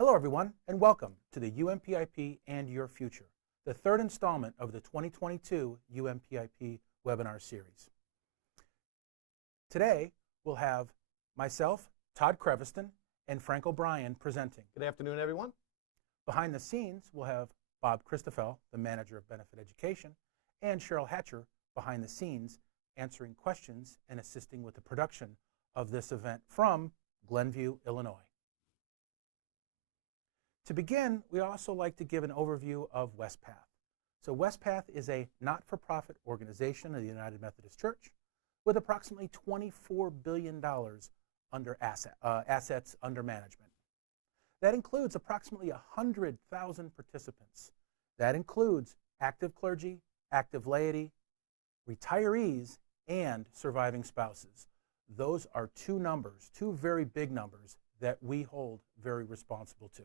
Hello everyone and welcome to the UMPIP and Your Future, the third installment of the 2022 UMPIP webinar series. Today we'll have myself, Todd Creviston, and Frank O'Brien presenting. Good afternoon, everyone. Behind the scenes we'll have Bob Christoffel, the Manager of Benefit Education, and Cheryl Hatcher behind the scenes answering questions and assisting with the production of this event from Glenview, Illinois. To begin, we also like to give an overview of Wespath. So Wespath is a not-for-profit organization of the United Methodist Church with approximately $24 billion under assets under management. That includes approximately 100,000 participants. That includes active clergy, active laity, retirees, and surviving spouses. Those are two numbers, two very big numbers that we hold very responsible to.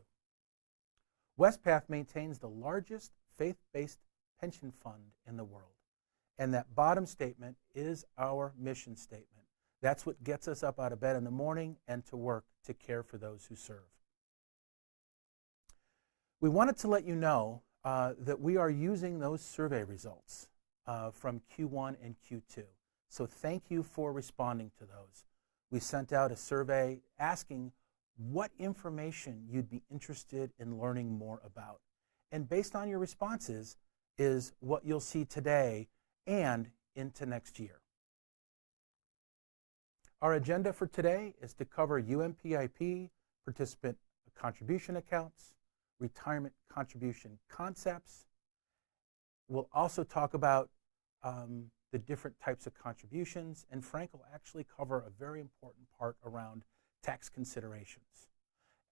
Wespath maintains the largest faith-based pension fund in the world. And that bottom statement is our mission statement. That's what gets us up out of bed in the morning and to work to care for those who serve. We wanted to let you know that we are using those survey results from Q1 and Q2. So thank you for responding to those. We sent out a survey asking what information you'd be interested in learning more about. And based on your responses is what you'll see today and into next year. Our agenda for today is to cover UMPIP participant contribution accounts, retirement contribution concepts. We'll also talk about the different types of contributions, and Frank will actually cover a very important part around tax considerations.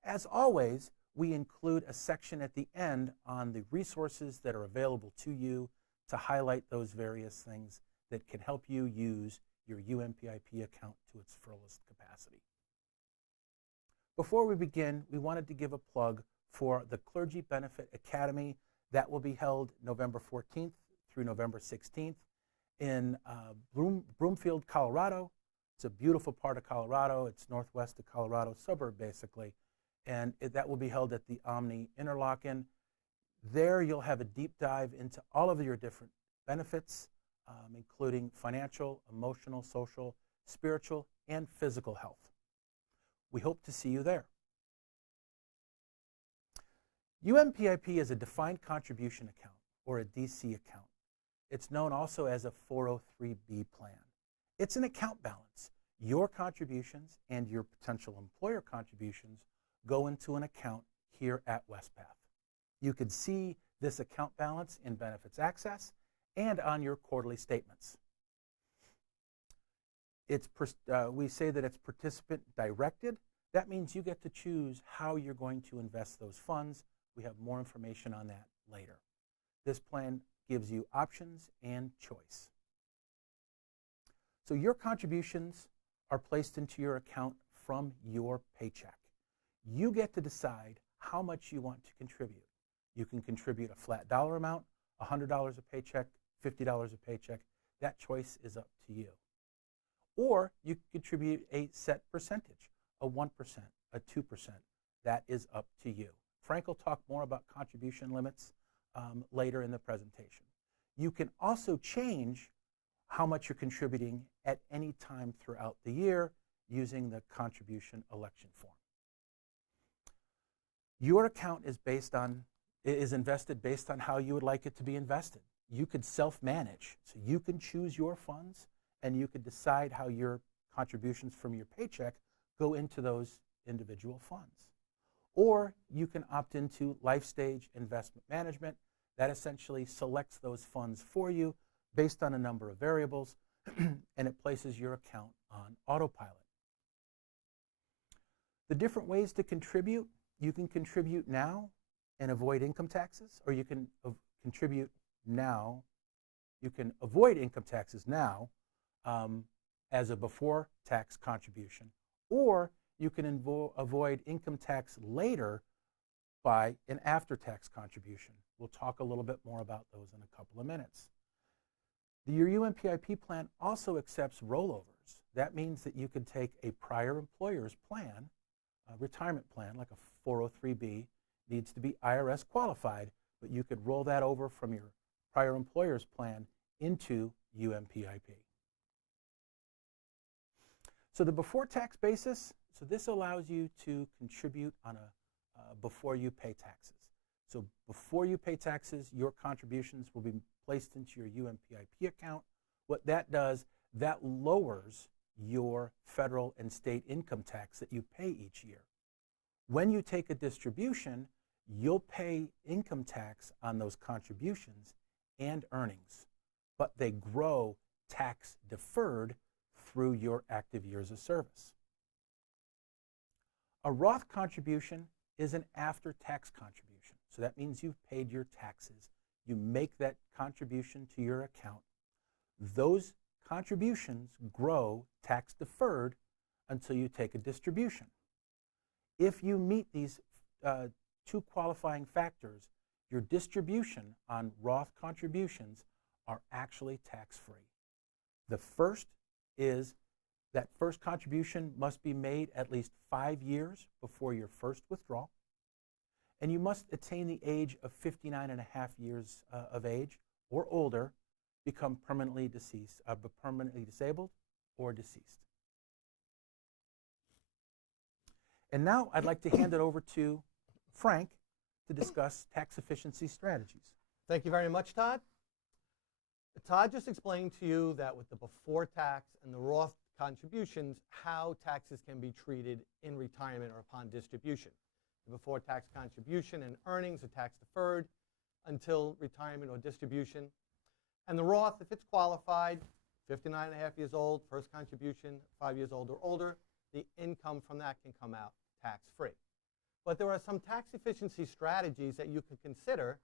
As always, we include a section at the end on the resources that are available to you to highlight those various things that can help you use your UMPIP account to its fullest capacity. Before we begin, we wanted to give a plug for the Clergy Benefit Academy that will be held November 14th through November 16th in Broomfield, Colorado. It's a beautiful part of Colorado. It's northwest of Colorado, suburb basically. And that will be held at the Omni Interlochen. There you'll have a deep dive into all of your different benefits, including financial, emotional, social, spiritual, and physical health. We hope to see you there. UMPIP is a defined contribution account, or a DC account. It's known also as a 403B plan. It's an account balance. Your contributions and your potential employer contributions go into an account here at Wespath. You can see this account balance in Benefits Access and on your quarterly statements. We say that it's participant directed. That means you get to choose how you're going to invest those funds. We have more information on that later. This plan gives you options and choice. So your contributions are placed into your account from your paycheck. You get to decide how much you want to contribute. You can contribute a flat dollar amount, $100 a paycheck, $50 a paycheck. That choice is up to you. Or you can contribute a set percentage, a 1%, a 2%. That is up to you. Frank will talk more about contribution limits later in the presentation. You can also change how much you're contributing at any time throughout the year using the contribution election form. Your account is invested based on how you would like it to be invested. You could self-manage, so you can choose your funds and you could decide how your contributions from your paycheck go into those individual funds. Or you can opt into Life Stage Investment Management. That essentially selects those funds for you based on a number of variables, and it places your account on autopilot. The different ways to contribute: you can contribute now and avoid income taxes, or you can contribute now. You can avoid income taxes now as a before tax contribution, or you can avoid income tax later by an after-tax contribution. We'll talk a little bit more about those in a couple of minutes. Your UMPIP plan also accepts rollovers. That means that you could take a prior employer's plan, a retirement plan, like a 403B needs to be IRS qualified, but you could roll that over from your prior employer's plan into UMPIP. So the before tax basis, so this allows you to contribute on a before you pay taxes. So before you pay taxes, your contributions will be placed into your UMPIP account. What that does, that lowers your federal and state income tax that you pay each year. When you take a distribution, you'll pay income tax on those contributions and earnings, but they grow tax deferred through your active years of service. A Roth contribution is an after-tax contribution. So that means you've paid your taxes. You make that contribution to your account. Those contributions grow tax deferred until you take a distribution. If you meet these two qualifying factors, your distribution on Roth contributions are actually tax-free. The first is that first contribution must be made at least 5 years before your first withdrawal, and you must attain the age of 59 and a half years of age or older, become permanently disabled or deceased. And now I'd like to hand it over to Frank to discuss tax efficiency strategies. Thank you very much, Todd. Todd just explained to you that with the before tax and the Roth contributions, how taxes can be treated in retirement or upon distribution. The before tax contribution and earnings are tax deferred until retirement or distribution. And the Roth, if it's qualified, 59 and a half years old, first contribution, 5 years old or older, the income from that can come out tax-free. But there are some tax efficiency strategies that you could consider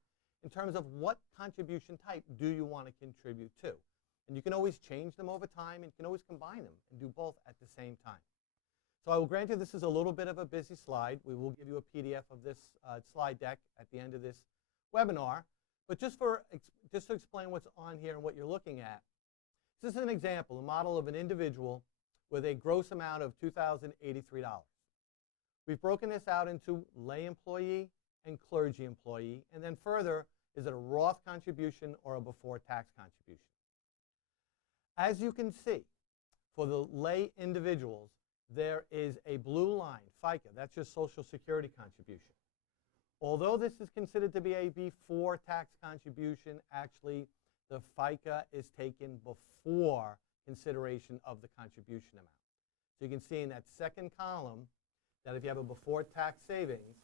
in terms of what contribution type do you want to contribute to. And you can always change them over time, and you can always combine them and do both at the same time. So I will grant you this is a little bit of a busy slide. We will give you a PDF of this slide deck at the end of this webinar. But just to explain what's on here and what you're looking at, this is an example, a model of an individual with a gross amount of $2,083. We've broken this out into lay employee and clergy employee, and then further, is it a Roth contribution or a before tax contribution? As you can see, for the lay individuals, there is a blue line, FICA, that's your Social Security contribution. Although this is considered to be a before tax contribution, actually the FICA is taken before consideration of the contribution amount. So you can see in that second column that if you have a before tax savings,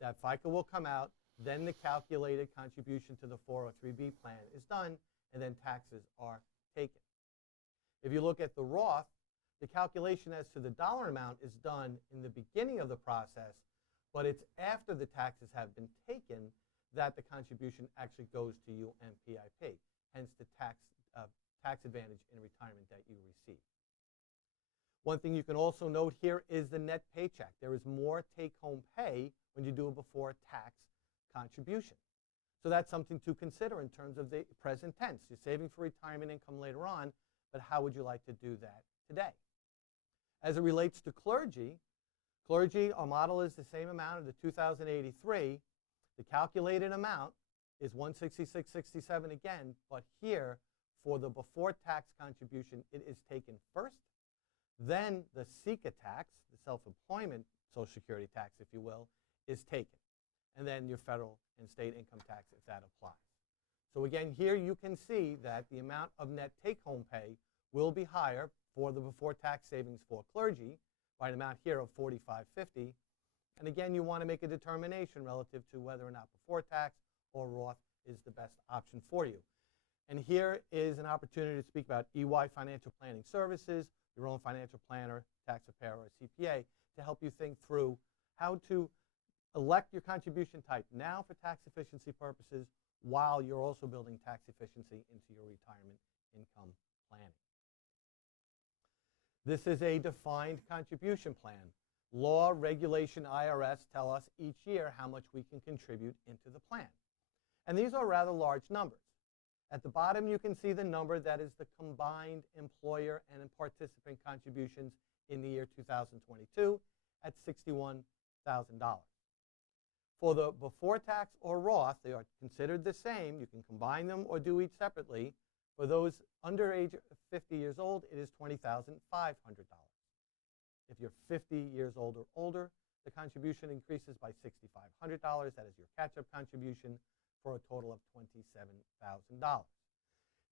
that FICA will come out, then the calculated contribution to the 403B plan is done, and then taxes are taken. If you look at the Roth, the calculation as to the dollar amount is done in the beginning of the process, but it's after the taxes have been taken that the contribution actually goes to UMPIP, hence the tax advantage in retirement that you receive. One thing you can also note here is the net paycheck. There is more take-home pay when you do a before tax contribution. So that's something to consider in terms of the present tense. You're saving for retirement income later on, but how would you like to do that today? As it relates to clergy, our model is the same amount of the 2,083. The calculated amount is 166.67 again, but here for the before tax contribution, it is taken first. Then the SECA tax, the self-employment Social Security tax, if you will, is taken. And then your federal and state income tax, if that applies. So again, here you can see that the amount of net take-home pay will be higher for the before tax savings for clergy by an amount here of $45.50. And again, you want to make a determination relative to whether or not before tax or Roth is the best option for you. And here is an opportunity to speak about EY Financial Planning Services, your own financial planner, tax preparer, or CPA, to help you think through how to elect your contribution type now for tax efficiency purposes while you're also building tax efficiency into your retirement income planning. This is a defined contribution plan. Law, regulation, IRS tell us each year how much we can contribute into the plan. And these are rather large numbers. At the bottom, you can see the number that is the combined employer and participant contributions in the year 2022 at $61,000. For the before tax or Roth, they are considered the same. You can combine them or do each separately. For those under age 50 years old, it is $20,500. If you're 50 years old or older, the contribution increases by $6,500. That is your catch-up contribution for a total of $27,000.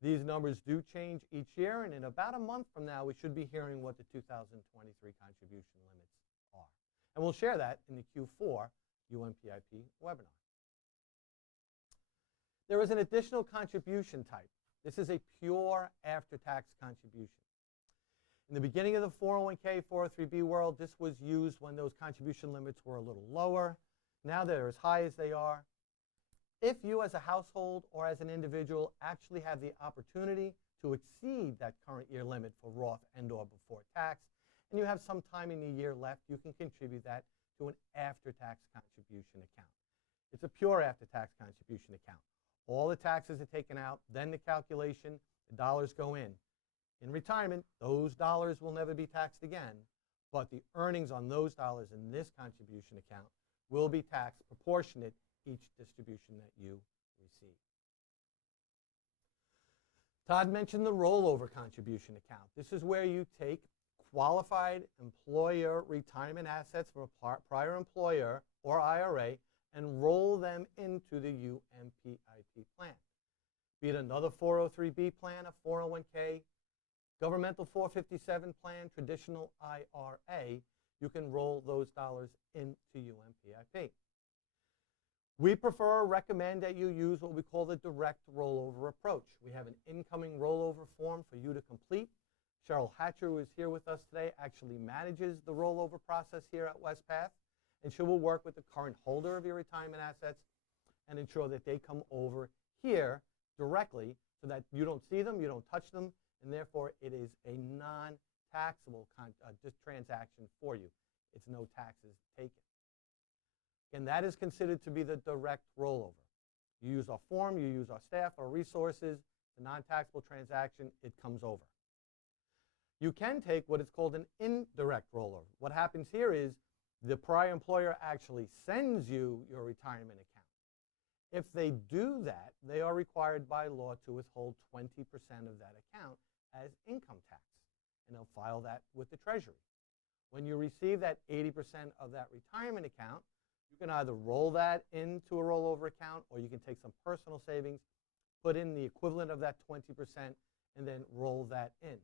These numbers do change each year, and in about a month from now, we should be hearing what the 2023 contribution limits are. And we'll share that in the Q4 UMPIP webinar. There is an additional contribution type. This is a pure after-tax contribution. In the beginning of the 401k, 403b world, this was used when those contribution limits were a little lower. Now they're as high as they are. If you as a household or as an individual actually have the opportunity to exceed that current year limit for Roth and or before tax, and you have some time in the year left, you can contribute that to an after-tax contribution account. It's a pure after-tax contribution account. All the taxes are taken out, then the calculation, the dollars go in. In retirement, those dollars will never be taxed again, but the earnings on those dollars in this contribution account will be taxed proportionate each distribution that you receive. Todd mentioned the rollover contribution account. This is where you take qualified employer retirement assets from a prior employer or IRA and roll them into the UMPIP plan. Be it another 403b plan, a 401k, governmental 457 plan, traditional IRA, you can roll those dollars into UMPIP. We prefer or recommend that you use what we call the direct rollover approach. We have an incoming rollover form for you to complete. Cheryl Hatcher, who is here with us today, actually manages the rollover process here at Wespath, and she will work with the current holder of your retirement assets and ensure that they come over here directly so that you don't see them, you don't touch them, and therefore it is a non-taxable transaction for you. It's no taxes taken. And that is considered to be the direct rollover. You use our form, you use our staff, our resources, the non-taxable transaction, it comes over. You can take what is called an indirect rollover. What happens here is the prior employer actually sends you your retirement account. If they do that, they are required by law to withhold 20% of that account as income tax, and they'll file that with the Treasury. When you receive that 80% of that retirement account, you can either roll that into a rollover account or you can take some personal savings, put in the equivalent of that 20%, and then roll that in.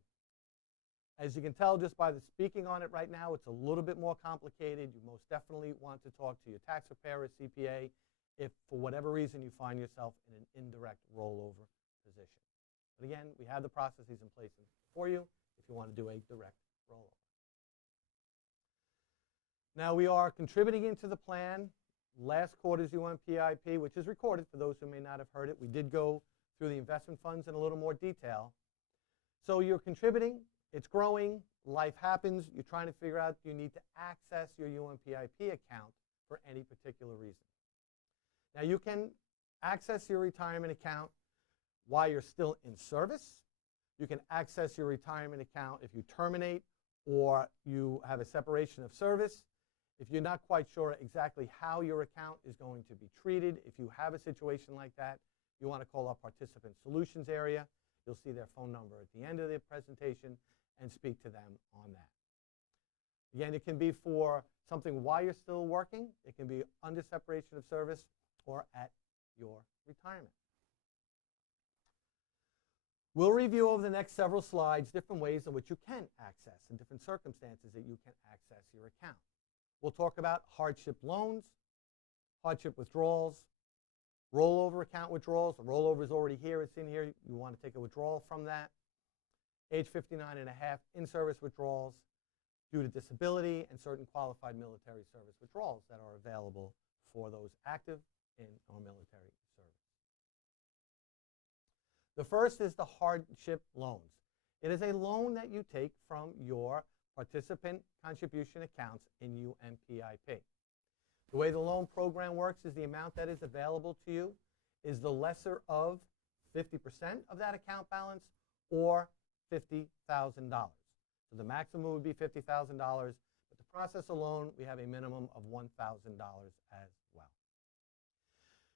As you can tell just by the speaking on it right now, it's a little bit more complicated. You most definitely want to talk to your tax preparer, CPA, if for whatever reason you find yourself in an indirect rollover position. But again, we have the processes in place for you if you want to do a direct rollover. Now we are contributing into the plan. Last quarter's UMPIP, which is recorded for those who may not have heard it. We did go through the investment funds in a little more detail. So you're contributing. It's growing, life happens, you're trying to figure out you need to access your UMPIP account for any particular reason. Now you can access your retirement account while you're still in service. You can access your retirement account if you terminate or you have a separation of service. If you're not quite sure exactly how your account is going to be treated, if you have a situation like that, you want to call our Participant Solutions area. You'll see their phone number at the end of the presentation and speak to them on that. Again, it can be for something while you're still working. It can be under separation of service or at your retirement. We'll review over the next several slides different ways in which you can access and different circumstances that you can access your account. We'll talk about hardship loans, hardship withdrawals, rollover account withdrawals. The rollover is already here. It's in here. You want to take a withdrawal from that. Age 59 and a half in-service withdrawals due to disability and certain qualified military service withdrawals that are available for those active in our military service. The first is the hardship loans. It is a loan that you take from your participant contribution accounts in UMPIP. The way the loan program works is the amount that is available to you is the lesser of 50% of that account balance or $50,000. So the maximum would be $50,000, but to process a loan, we have a minimum of $1,000 as well.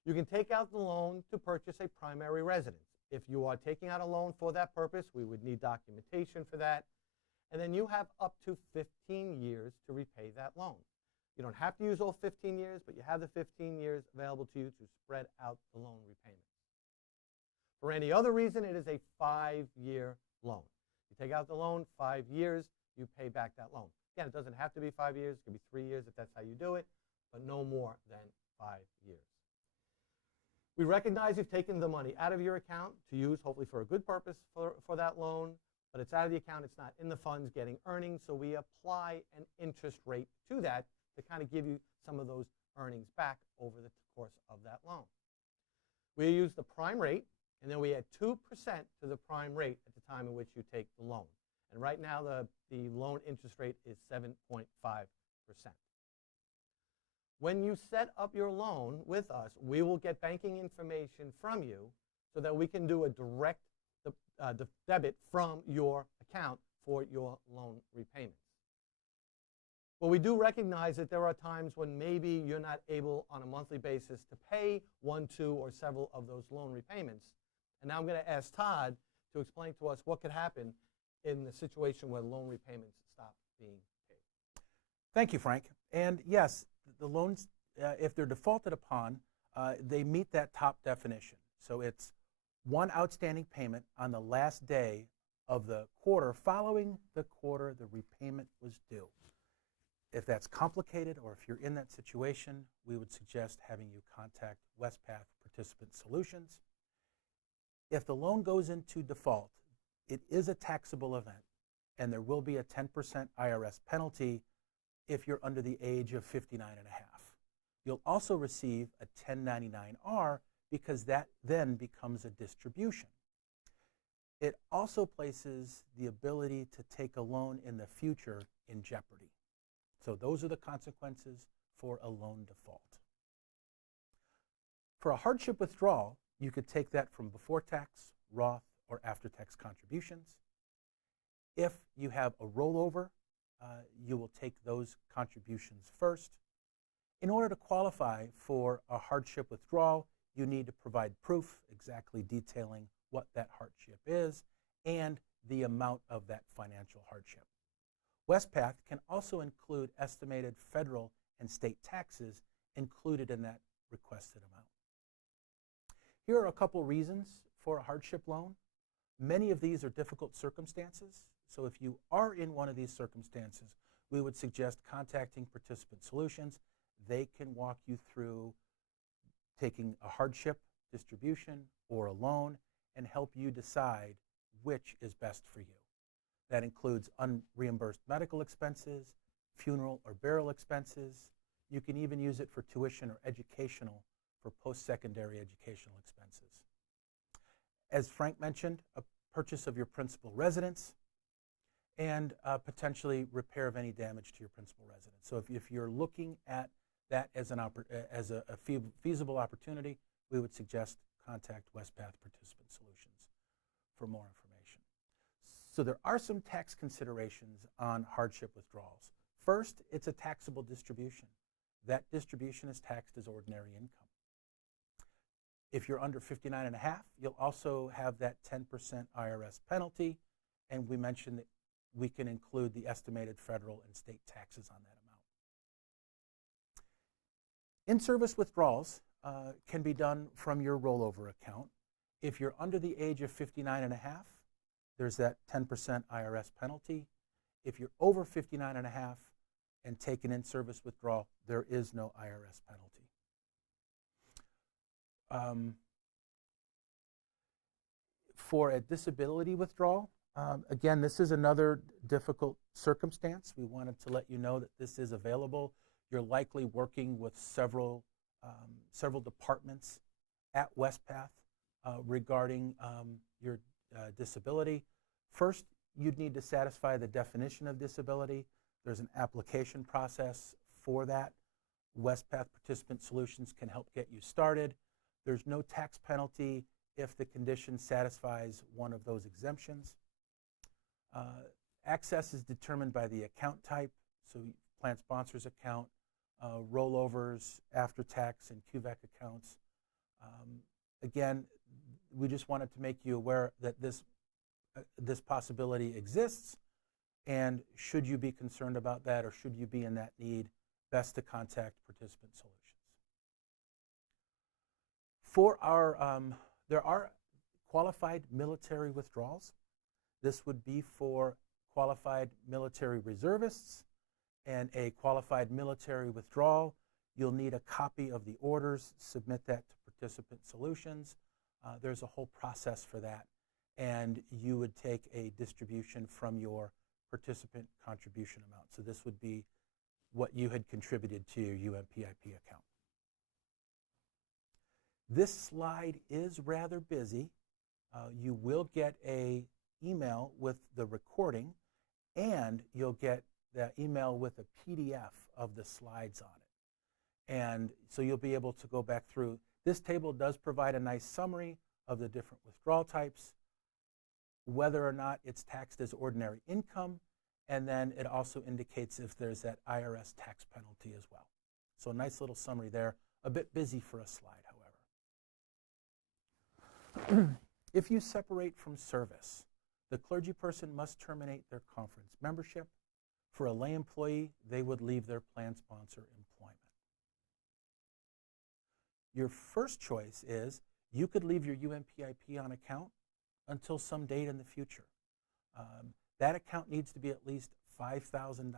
You can take out the loan to purchase a primary residence. If you are taking out a loan for that purpose, we would need documentation for that. And then you have up to 15 years to repay that loan. You don't have to use all 15 years, but you have the 15 years available to you to spread out the loan repayments. For any other reason, it is a 5-year loan. You take out the loan, 5 years, you pay back that loan. Again, it doesn't have to be 5 years. It could be 3 years if that's how you do it, but no more than 5 years. We recognize you've taken the money out of your account to use, hopefully for a good purpose for that loan, but it's out of the account. It's not in the funds getting earnings, so we apply an interest rate to that to kind of give you some of those earnings back over the course of that loan. We use the prime rate, and then we add 2% to the prime rate at the time in which you take the loan. And right now, the loan interest rate is 7.5%. When you set up your loan with us, we will get banking information from you so that we can do a direct debit from your account for your loan repayments. But we do recognize that there are times when maybe you're not able on a monthly basis to pay one, two, or several of those loan repayments. And now I'm going to ask Todd to explain to us what could happen in the situation where loan repayments stop being paid. Thank you, Frank. And yes, the loans, if they're defaulted upon, they meet that top definition. So it's one outstanding payment on the last day of the quarter following the quarter the repayment was due. If that's complicated or if you're in that situation, we would suggest having you contact Wespath Participant Solutions. If the loan goes into default, it is a taxable event, and there will be a 10% IRS penalty if you're under the age of 59 and a half. You'll also receive a 1099-R because that then becomes a distribution. It also places the ability to take a loan in the future in jeopardy. So those are the consequences for a loan default. For a hardship withdrawal, you could take that from before tax, Roth, or after tax contributions. If you have a rollover, you will take those contributions first. In order to qualify for a hardship withdrawal, you need to provide proof exactly detailing what that hardship is and the amount of that financial hardship. Wespath can also include estimated federal and state taxes included in that requested amount. Here are a couple reasons for a hardship loan. Many of these are difficult circumstances, so if you are in one of these circumstances, we would suggest contacting Participant Solutions. They can walk you through taking a hardship distribution or a loan and help you decide which is best for you. That includes unreimbursed medical expenses, funeral or burial expenses. You can even use it for tuition or educational for post-secondary educational expenses. As Frank mentioned, a purchase of your principal residence and potentially repair of any damage to your principal residence. So if you're looking at that as a feasible opportunity, we would suggest contact Wespath Participant Solutions for more information. So there are some tax considerations on hardship withdrawals. First, it's a taxable distribution. That distribution is taxed as ordinary income. If you're under 59 and a half, you'll also have that 10% IRS penalty, and we mentioned that we can include the estimated federal and state taxes on that amount. In-service withdrawals can be done from your rollover account. If you're under the age of 59 and a half, there's that 10% IRS penalty. If you're over 59 and a half and take an in-service withdrawal, there is no IRS penalty. For a disability withdrawal, again, this is another difficult circumstance. We wanted to let you know that this is available. You're likely working with several departments at Wespath regarding your disability. First, you'd need to satisfy the definition of disability. There's an application process for that. Wespath Participant Solutions can help get you started. There's no tax penalty if the condition satisfies one of those exemptions. Access is determined by the account type, so plan sponsor's account, rollovers, after tax, and QVAC accounts. Again, we just wanted to make you aware that this possibility exists, and should you be concerned about that or should you be in that need, best to contact Participant Solutions. For our, there are qualified military withdrawals. This would be for qualified military reservists, and a qualified military withdrawal, you'll need a copy of the orders, submit that to Participant Solutions. There's a whole process for that, and you would take a distribution from your participant contribution amount. So this would be what you had contributed to your UMPIP account. This slide is rather busy. You will get an email with the recording, and you'll get the email with a PDF of the slides on it. And so you'll be able to go back through. This table does provide a nice summary of the different withdrawal types, whether or not it's taxed as ordinary income, and then it also indicates if there's that IRS tax penalty as well. So a nice little summary there, a bit busy for a slide, however. If you separate from service, the clergy person must terminate their conference membership. For a lay employee, they would leave their plan sponsor employment. Your first choice is you could leave your UMPIP on account until some date in the future. That account needs to be at least $5,000,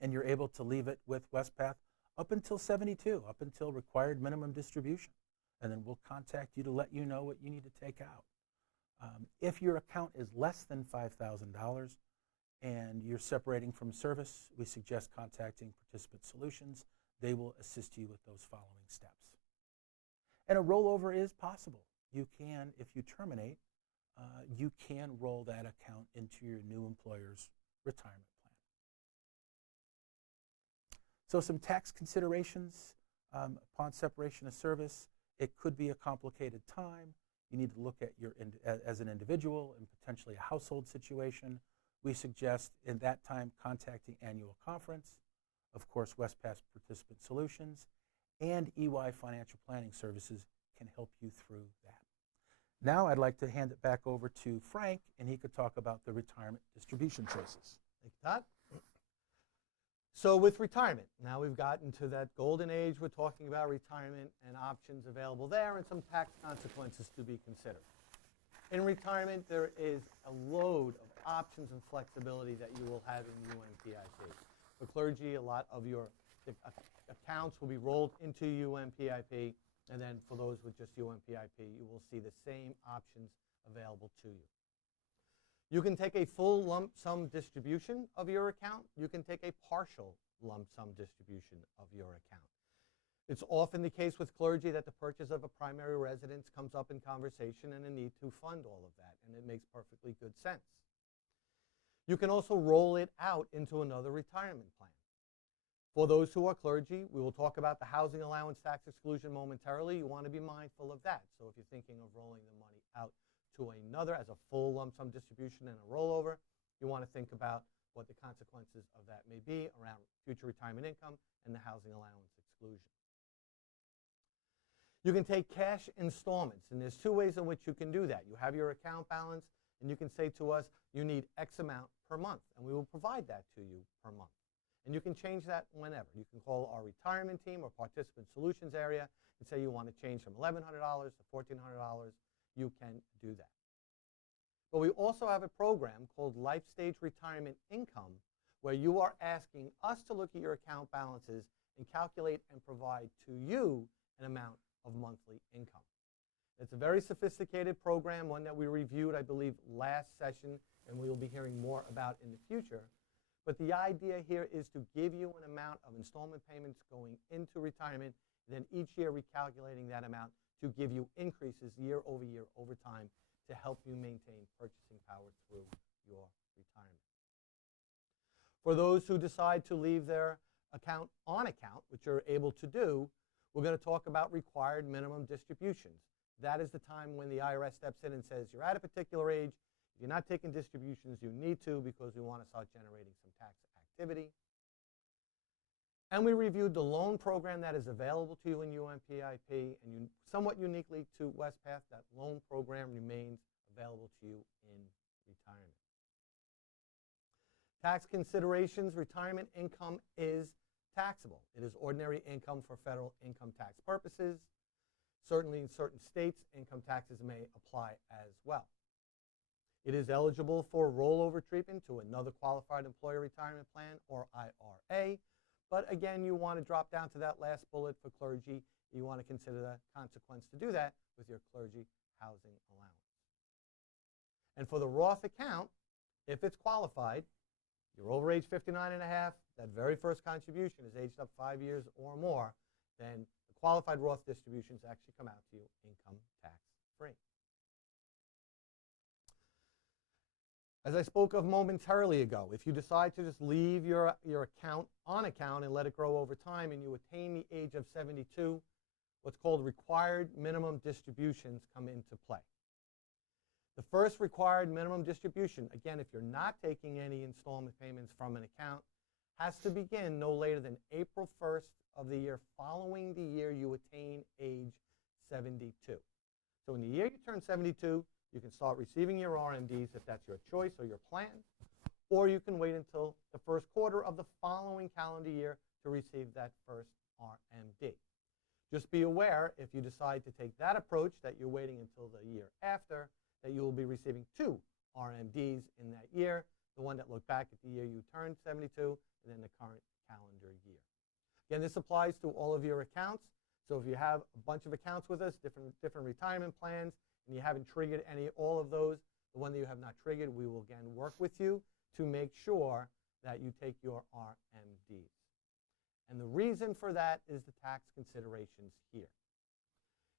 and you're able to leave it with Wespath up until 72, up until required minimum distribution. And then we'll contact you to let you know what you need to take out. If your account is less than $5,000 and you're separating from service, we suggest contacting Participant Solutions. They will assist you with those following steps. And a rollover is possible. You can, if you terminate, you can roll that account into your new employer's retirement plan. So some tax considerations upon separation of service. It could be a complicated time. You need to look at your as an individual and potentially a household situation. We suggest in that time contacting Annual Conference, of course Wespath Participant Solutions, and EY Financial Planning Services can help you through that. Now I'd like to hand it back over to Frank, and he could talk about the retirement distribution choices. Thank you, Todd. So with retirement, now we've gotten to that golden age. We're talking about retirement and options available there and some tax consequences to be considered. In retirement, there is a load of options and flexibility that you will have in UMPIP. For clergy, a lot of your accounts will be rolled into UMPIP, and then for those with just UMPIP, you will see the same options available to you. You can take a full lump sum distribution of your account. You can take a partial lump sum distribution of your account. It's often the case with clergy that the purchase of a primary residence comes up in conversation and a need to fund all of that, and it makes perfectly good sense. You can also roll it out into another retirement plan. For those who are clergy, we will talk about the housing allowance tax exclusion momentarily. You want to be mindful of that. So if you're thinking of rolling the money out to another as a full lump sum distribution and a rollover, you want to think about what the consequences of that may be around future retirement income and the housing allowance exclusion. You can take cash installments, and there's two ways in which you can do that. You have your account balance, and you can say to us, you need X amount per month, and we will provide that to you per month. And you can change that whenever. You can call our retirement team or Participant Solutions area and say you want to change from $1,100 to $1,400. You can do that. But we also have a program called Life Stage Retirement Income, where you are asking us to look at your account balances and calculate and provide to you an amount of monthly income. It's a very sophisticated program, one that we reviewed, I believe, last session, and we will be hearing more about in the future. But the idea here is to give you an amount of installment payments going into retirement, and then each year recalculating that amount to give you increases year over time to help you maintain purchasing power through your retirement. For those who decide to leave their account on account, which you're able to do, we're going to talk about required minimum distributions. That is the time when the IRS steps in and says you're at a particular age, if you're not taking distributions, you need to, because we want to start generating some tax activity. And we reviewed the loan program that is available to you in UMPIP, and somewhat uniquely to Wespath, that loan program remains available to you in retirement. Tax considerations: retirement income is taxable. It is ordinary income for federal income tax purposes. Certainly in certain states, income taxes may apply as well. It is eligible for rollover treatment to another qualified employer retirement plan, or IRA. But again, you want to drop down to that last bullet for clergy. You want to consider the consequence to do that with your clergy housing allowance. And for the Roth account, if it's qualified, you're over age 59 and a half, that very first contribution is aged up 5 years or more, then the qualified Roth distributions actually come out to you income tax free. As I spoke of momentarily ago, if you decide to just leave your account on account and let it grow over time and you attain the age of 72, what's called required minimum distributions come into play. The first required minimum distribution, again, if you're not taking any installment payments from an account, has to begin no later than April 1st of the year following the year you attain age 72. So in the year you turn 72, you can start receiving your RMDs if that's your choice or your plan, or you can wait until the first quarter of the following calendar year to receive that first RMD. Just be aware, if you decide to take that approach, that you're waiting until the year after, that you will be receiving 2 RMDs in that year, the one that looked back at the year you turned 72 and then the current calendar year. Again, this applies to all of your accounts. So if you have a bunch of accounts with us, different retirement plans, and you haven't triggered all of those, the one that you have not triggered, we will again work with you to make sure that you take your RMDs. And the reason for that is the tax considerations here.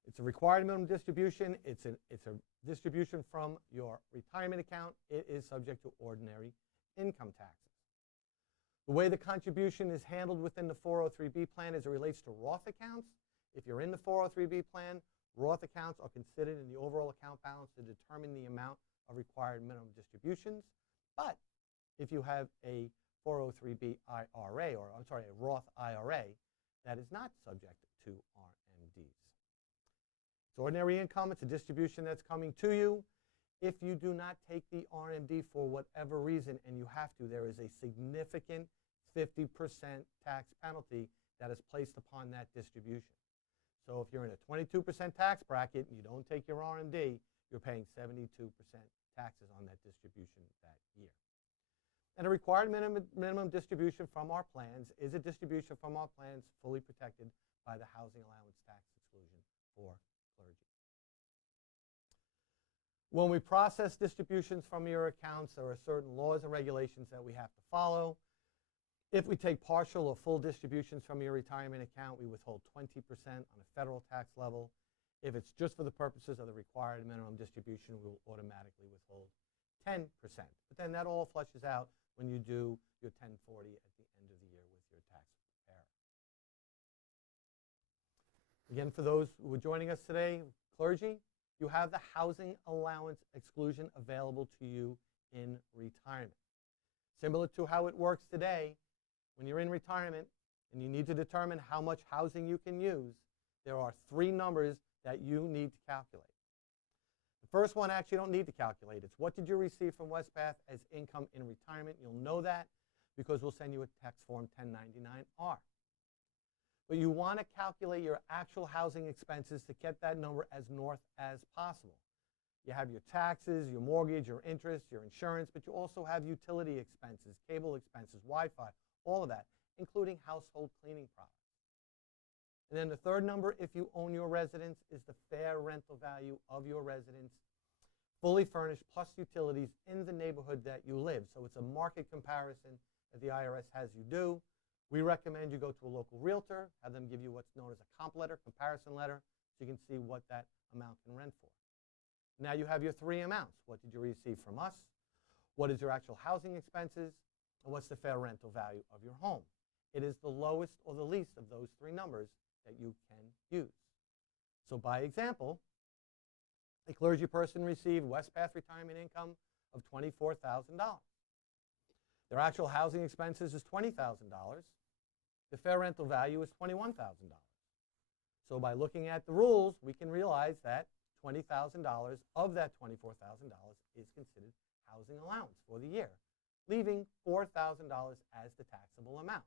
It's a required minimum distribution. It's a distribution from your retirement account. It is subject to ordinary income taxes. The way the contribution is handled within the 403B plan as it relates to Roth accounts, if you're in the 403B plan, Roth accounts are considered in the overall account balance to determine the amount of required minimum distributions. But if you have a 403B IRA, or I'm sorry, a Roth IRA, that is not subject to RMDs. It's ordinary income. It's a distribution that's coming to you. If you do not take the RMD for whatever reason, and you have to, there is a significant 50% tax penalty that is placed upon that distribution. So if you're in a 22% tax bracket and you don't take your RMD, you're paying 72% taxes on that distribution that year. And a required minimum distribution from our plans is a distribution from our plans fully protected by the housing allowance tax exclusion for clergy. When we process distributions from your accounts, there are certain laws and regulations that we have to follow. If we take partial or full distributions from your retirement account, we withhold 20% on a federal tax level. If it's just for the purposes of the required minimum distribution, we will automatically withhold 10%. But then that all flushes out when you do your 1040 at the end of the year with your tax preparer. Again, for those who are joining us today, clergy, you have the housing allowance exclusion available to you in retirement. Similar to how it works today, when you're in retirement and you need to determine how much housing you can use, there are 3 numbers that you need to calculate. The first one actually you don't need to calculate. It's what did you receive from Wespath as income in retirement. You'll know that because we'll send you a tax form 1099-R. But you want to calculate your actual housing expenses to get that number as north as possible. You have your taxes, your mortgage, your interest, your insurance, but you also have utility expenses, cable expenses, Wi-Fi, all of that, including household cleaning products. And then the third number, if you own your residence, is the fair rental value of your residence, fully furnished, plus utilities in the neighborhood that you live. So it's a market comparison that the IRS has you do. We recommend you go to a local realtor, have them give you what's known as a comp letter, comparison letter, so you can see what that amount can rent for. Now you have your 3 amounts. What did you receive from us? What is your actual housing expenses? And what's the fair rental value of your home? It is the lowest or the least of those 3 numbers that you can use. So by example, a clergy person received Wespath retirement income of $24,000. Their actual housing expenses is $20,000. the fair rental value is $21,000. So by looking at the rules, we can realize that $20,000 of that $24,000 is considered housing allowance for the year, leaving $4,000 as the taxable amount.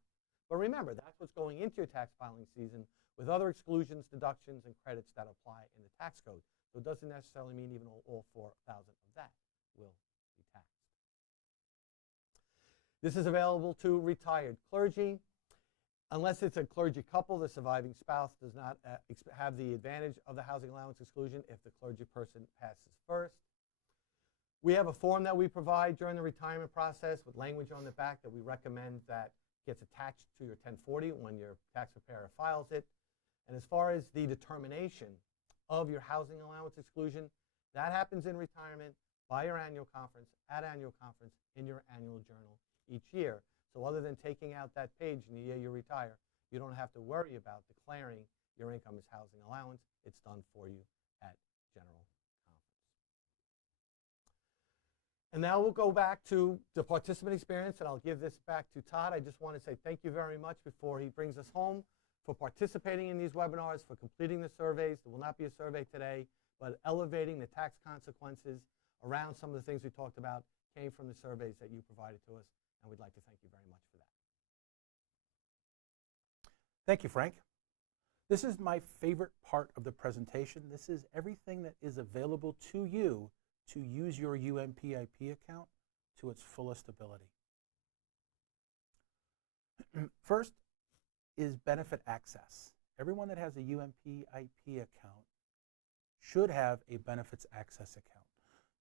But remember, that's what's going into your tax filing season with other exclusions, deductions, and credits that apply in the tax code. So it doesn't necessarily mean even all 4,000 of that will be taxed. This is available to retired clergy. Unless it's a clergy couple, the surviving spouse does not have the advantage of the housing allowance exclusion if the clergy person passes first. We have a form that we provide during the retirement process with language on the back that we recommend that gets attached to your 1040 when your tax preparer files it. And as far as the determination of your housing allowance exclusion, that happens in retirement by your annual conference, at annual conference, in your annual journal each year. So other than taking out that page in the year you retire, you don't have to worry about declaring your income as housing allowance. It's done for you at general conference. And now we'll go back to the participant experience, and I'll give this back to Todd. I just want to say thank you very much before he brings us home for participating in these webinars, for completing the surveys. There will not be a survey today, but elevating the tax consequences around some of the things we talked about came from the surveys that you provided to us, and we'd like to thank you very much for that. Thank you, Frank. This is my favorite part of the presentation. This is everything that is available to you to use your UMPIP account to its fullest ability. First is benefit access. Everyone that has a UMPIP account should have a benefits access account.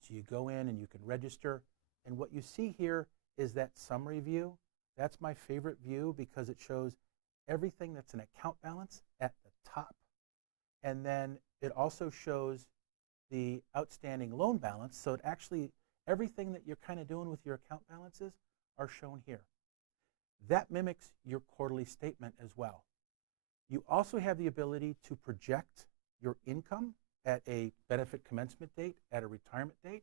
So you go in and you can register, and what you see here is that summary view. That's my favorite view because it shows everything that's an account balance at the top, and then it also shows the outstanding loan balance. So it actually, everything that you're kind of doing with your account balances are shown here. That mimics your quarterly statement as well. You also have the ability to project your income at a benefit commencement date, at a retirement date.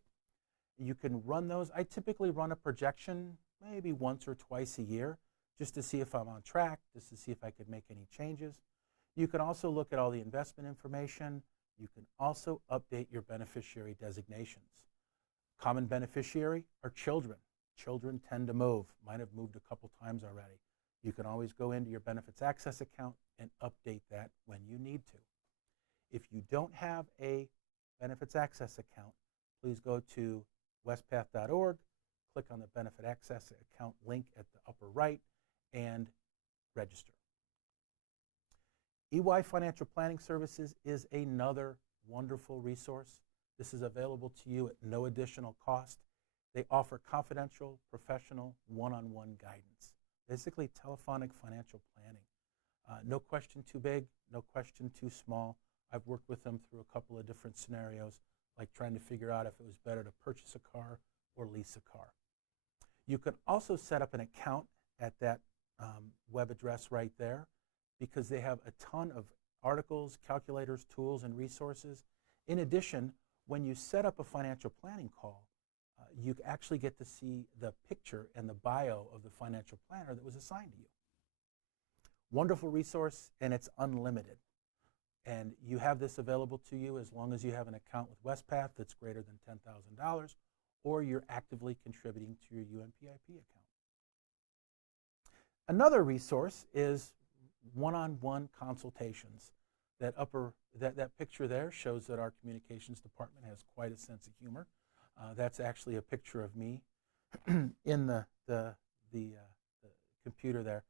You can run those. I typically run a projection maybe once or twice a year just to see if I'm on track, just to see if I could make any changes. You can also look at all the investment information. You can also update your beneficiary designations. Common beneficiary are children. Children tend to move. Mine have moved a couple times already. You can always go into your benefits access account and update that when you need to. If you don't have a benefits access account, please go to wespath.org, click on the benefit access account link at the upper right, and register. EY Financial Planning Services is another wonderful resource. This is available to you at no additional cost. They offer confidential, professional, one-on-one guidance, basically telephonic financial planning. No question too big, no question too small. I've worked with them through a couple of different scenarios, like trying to figure out if it was better to purchase a car or lease a car. You can also set up an account at that web address right there, because they have a ton of articles, calculators, tools, and resources. In addition, when you set up a financial planning call, you actually get to see the picture and the bio of the financial planner that was assigned to you. Wonderful resource, and it's unlimited. And you have this available to you as long as you have an account with Wespath that's greater than $10,000, or you're actively contributing to your UMPIP account. Another resource is one-on-one consultations. That picture there shows that our communications department has quite a sense of humor. That's actually a picture of me in the computer there.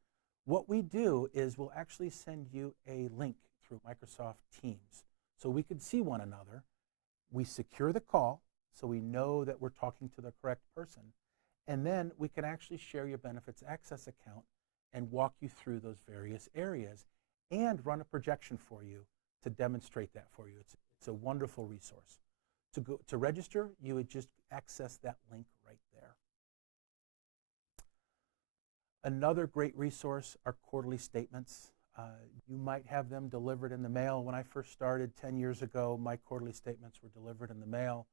What we do is we'll actually send you a link through Microsoft Teams so we can see one another. We secure the call so we know that we're talking to the correct person, and then we can actually share your benefits access account and walk you through those various areas and run a projection for you to demonstrate that for you. It's a wonderful resource. To register, you would just access that link right there. Another great resource are quarterly statements. You might have them delivered in the mail. When I first started 10 years ago, my quarterly statements were delivered in the mail.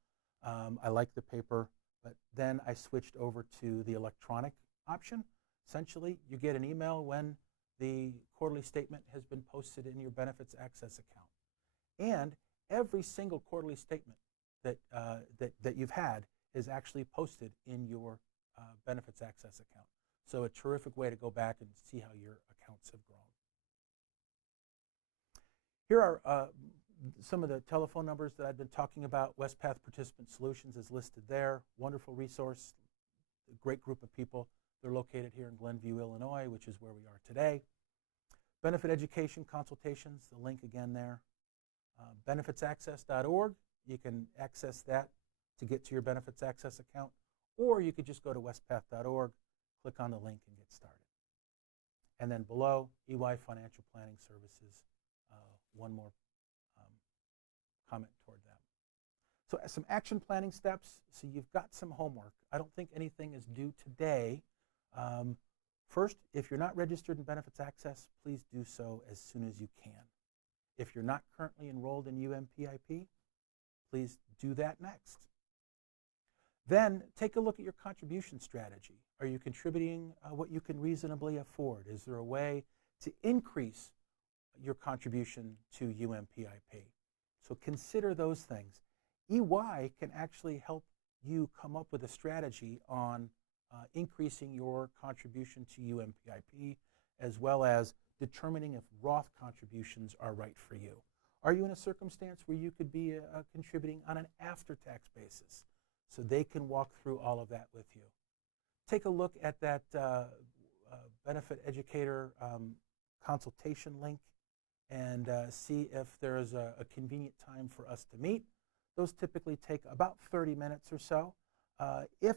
I like the paper, but then I switched over to the electronic option. Essentially, you get an email when the quarterly statement has been posted in your benefits access account. And every single quarterly statement that you've had is actually posted in your benefits access account. So a terrific way to go back and see how your accounts have grown. Here are some of the telephone numbers that I've been talking about. Wespath Participant Solutions is listed there. Wonderful resource, a great group of people. They're located here in Glenview, Illinois, which is where we are today. Benefit Education Consultations, the link again there. Benefitsaccess.org, you can access that to get to your benefits access account, or you could just go to wespath.org, click on the link and get started. And then below, EY Financial Planning Services, one more comment toward them. So some action planning steps. So you've got some homework. I don't think anything is due today. First, if you're not registered in Benefits Access, please do so as soon as you can. If you're not currently enrolled in UMPIP, please do that next. Then take a look at your contribution strategy. Are you contributing what you can reasonably afford? Is there a way to increase your contribution to UMPIP? So consider those things. EY can actually help you come up with a strategy on increasing your contribution to UMPIP, as well as determining if Roth contributions are right for you. Are you in a circumstance where you could be contributing on an after-tax basis? So they can walk through all of that with you. Take a look at that benefit educator consultation link and see if there is a convenient time for us to meet. Those typically take about 30 minutes or so. If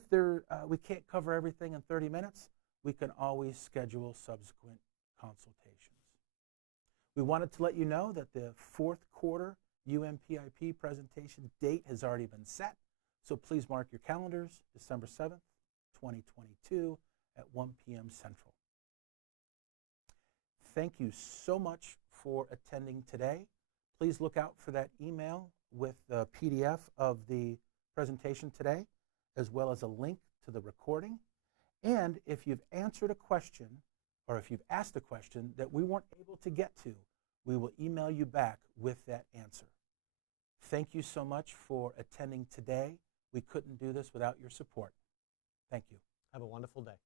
we can't cover everything in 30 minutes, we can always schedule subsequent consultations. We wanted to let you know that the fourth quarter UMPIP presentation date has already been set, so please mark your calendars, December 7th, 2022 at 1 p.m. Central. Thank you so much for attending today. Please look out for that email with the PDF of the presentation today, as well as a link to the recording. And if you've answered a question, or if you've asked a question that we weren't able to get to, we will email you back with that answer. Thank you so much for attending today. We couldn't do this without your support. Thank you. Have a wonderful day.